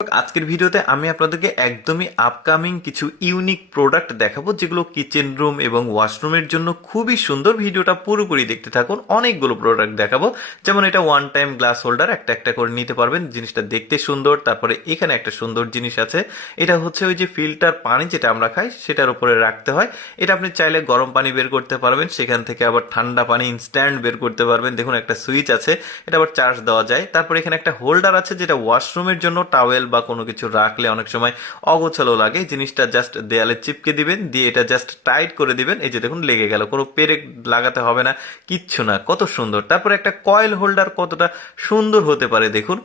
আজকের ভিডিওতে আমি আপনাদেরকে একদমই আপকামিং কিছু ইউনিক প্রোডাক্ট দেখাবো যেগুলো কিচেন রুম এবং ওয়াশরুমের জন্য খুবই সুন্দর। ভিডিওটা পুরোপুরি দেখতে থাকুন। অনেকগুলো প্রোডাক্ট দেখাবো, যেমন এটা ওয়ান টাইম গ্লাস হোল্ডার, একটা একটা করে নিতে পারবেন, জিনিসটা দেখতে সুন্দর। তারপরে এখানে একটা সুন্দর জিনিস আছে, এটা হচ্ছে ওই যে ফিল্টার পানি যেটা আমরা খাই সেটার উপরে রাখতে হয়। এটা আপনি চাইলে গরম পানি বের করতে পারবেন, সেখান থেকে আবার ঠান্ডা পানি ইনস্ট্যান্ট বের করতে পারবেন। দেখুন একটা সুইচ আছে, এটা আবার চার্জ দেওয়া যায়। তারপরে এখানে একটা হোল্ডার আছে যেটা ওয়াশরুমের জন্য, টাওয়েল বা কোনো কিছু রাখলে অনেক সময় অগোছালো লাগে। জিনিসটা জাস্ট দেয়ালে চিপকে দিবেন, দিয়ে এটা জাস্ট টাইট করে দিবেন। এই যে দেখুন লেগে গেল, কোনো পেরেক লাগাতে হবে না, কিচ্ছু না। কত সুন্দর। তারপরে একটা কয়েল হোল্ডার কতটা সুন্দর হতে পারে দেখুন,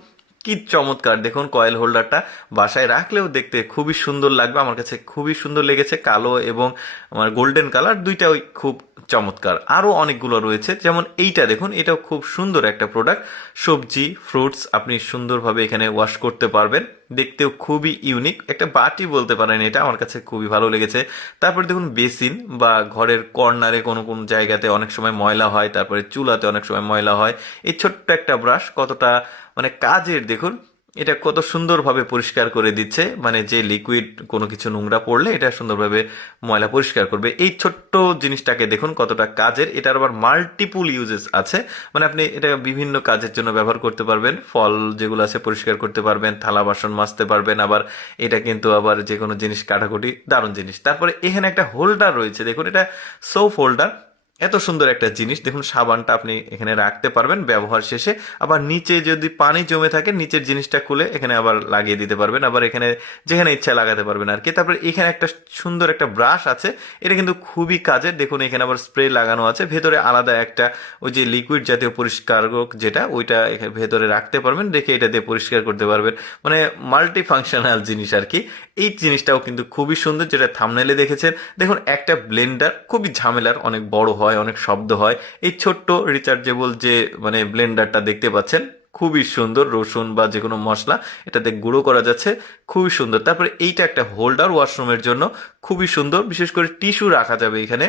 কি চমৎকার। দেখুন কয়েল হোল্ডারটা বাসায় রাখলেও দেখতে খুবই সুন্দর লাগবে। আমার কাছে খুবই সুন্দর লেগেছে, কালো এবং আমার গোল্ডেন কালার দুইটাই খুব চমৎকার। আরো অনেকগুলো রয়েছে, যেমন এইটা দেখুন, এটাও খুব সুন্দর একটা প্রোডাক্ট। সবজি ফ্রুটস আপনি সুন্দরভাবে এখানে ওয়াশ করতে পারবেন, দেখতেও খুবই ইউনিক। একটা বাটি বলতে পারেন, এটা আমার কাছে খুবই ভালো লেগেছে। তারপরে দেখুন বেসিন বা ঘরের কর্নারে কোনো কোনো জায়গাতে অনেক সময় ময়লা হয়, তারপরে চুলাতে অনেক সময় ময়লা হয়। এই ছোট্ট একটা ব্রাশ কতটা কাজের দেখুন, এটা কত সুন্দরভাবে পরিষ্কার করে দিচ্ছে। যে লিকুইড কোনো কিছু নোংরা পড়লে এটা সুন্দরভাবে ময়লা পরিষ্কার করবে। এই ছোট্ট জিনিসটাকে দেখুন কতটা কাজের। এটার আবার মাল্টিপুল ইউজেস আছে, আপনি এটা বিভিন্ন কাজের জন্য ব্যবহার করতে পারবেন। ফল যেগুলো আছে পরিষ্কার করতে পারবেন, থালা বাসন মাজতে পারবেন। আবার এটা কিন্তু আবার যে কোনো জিনিস কাটাকুটি, দারুণ জিনিস। তারপরে এখানে একটা হোল্ডার রয়েছে, দেখুন এটা সোপ হোল্ডার। এত সুন্দর একটা জিনিস দেখুন, সাবানটা আপনি এখানে রাখতে পারবেন ব্যবহার শেষে। আবার নিচে যদি পানি জমে থাকে, নিচের জিনিসটা খুলে এখানে আবার লাগিয়ে দিতে পারবেন, আবার এখানে যেখানে ইচ্ছা লাগাতে পারবেন আর কি। তারপরে এখানে একটা সুন্দর একটা ব্রাশ আছে, এটা কিন্তু খুবই কাজের। দেখুন এখানে আবার স্প্রে লাগানো আছে, ভেতরে আলাদা একটা ওই যে লিকুইড জাতীয় পরিষ্কারক যেটা, ওইটা এখানে ভেতরে রাখতে পারবেন, রেখে এটা দিয়ে পরিষ্কার করতে পারবেন। মাল্টি ফাংশনাল জিনিস আর কি। এই জিনিসটাও কিন্তু খুবই সুন্দর, যেটা থাম্বনেলে দেখেছেন। দেখুন একটা ব্লেন্ডার, খুবই ঝামেলার, অনেক বড় হয়, অনেক শব্দ হয়। এই ছোট্ট রিচার্জেবল যে ব্লেন্ডারটা দেখতে পাচ্ছেন, খুবই সুন্দর। রসুন বা যে কোনো মশলা এটাতে গুঁড়ো করা যাচ্ছে, খুবই সুন্দর। তারপরে এইটা একটা হোল্ডার ওয়াশরুমের জন্য, খুবই সুন্দর। বিশেষ করে টিস্যু রাখা যাবে এখানে,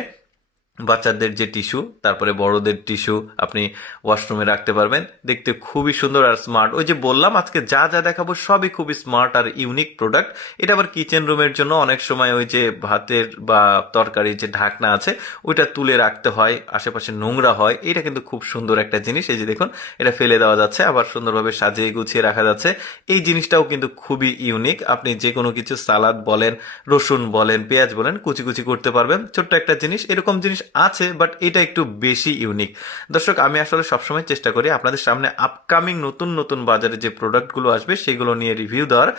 বাচ্চাদের যে টিস্যু, তারপরে বড়দের টিস্যু আপনি ওয়াশরুমে রাখতে পারবেন। দেখতে খুবই সুন্দর আর স্মার্ট। ওই যে বললাম আজকে যা যা দেখাবো সবই খুবই স্মার্ট আর ইউনিক প্রোডাক্ট। এটা আবার কিচেন রুমের জন্য। অনেক সময় ওই যে ভাতের বা তরকারির যে ঢাকনা আছে ওইটা তুলে রাখতে হয়, আশেপাশে নোংরা হয়। এটা কিন্তু খুব সুন্দর একটা জিনিস। এই যে দেখুন, এটা ফেলে দেওয়া যাচ্ছে, আবার সুন্দরভাবে সাজিয়ে গুছিয়ে রাখা যাচ্ছে। এই জিনিসটাও কিন্তু খুবই ইউনিক। আপনি যে কোনো কিছু সালাদ বলেন, রসুন বলেন, পেঁয়াজ বলেন, কুচি কুচি করতে পারবেন। ছোট্ট একটা জিনিস, এরকম জিনিস আছে, বাট এটা একটু বেশি ইউনিক। দর্শক, আমি আসলে সবসময় চেষ্টা করি আপনাদের সামনে আপকামিং নতুন নতুন বাজারে যে প্রোডাক্টগুলো আসবে সেগুলো নিয়ে রিভিউ দেওয়ার।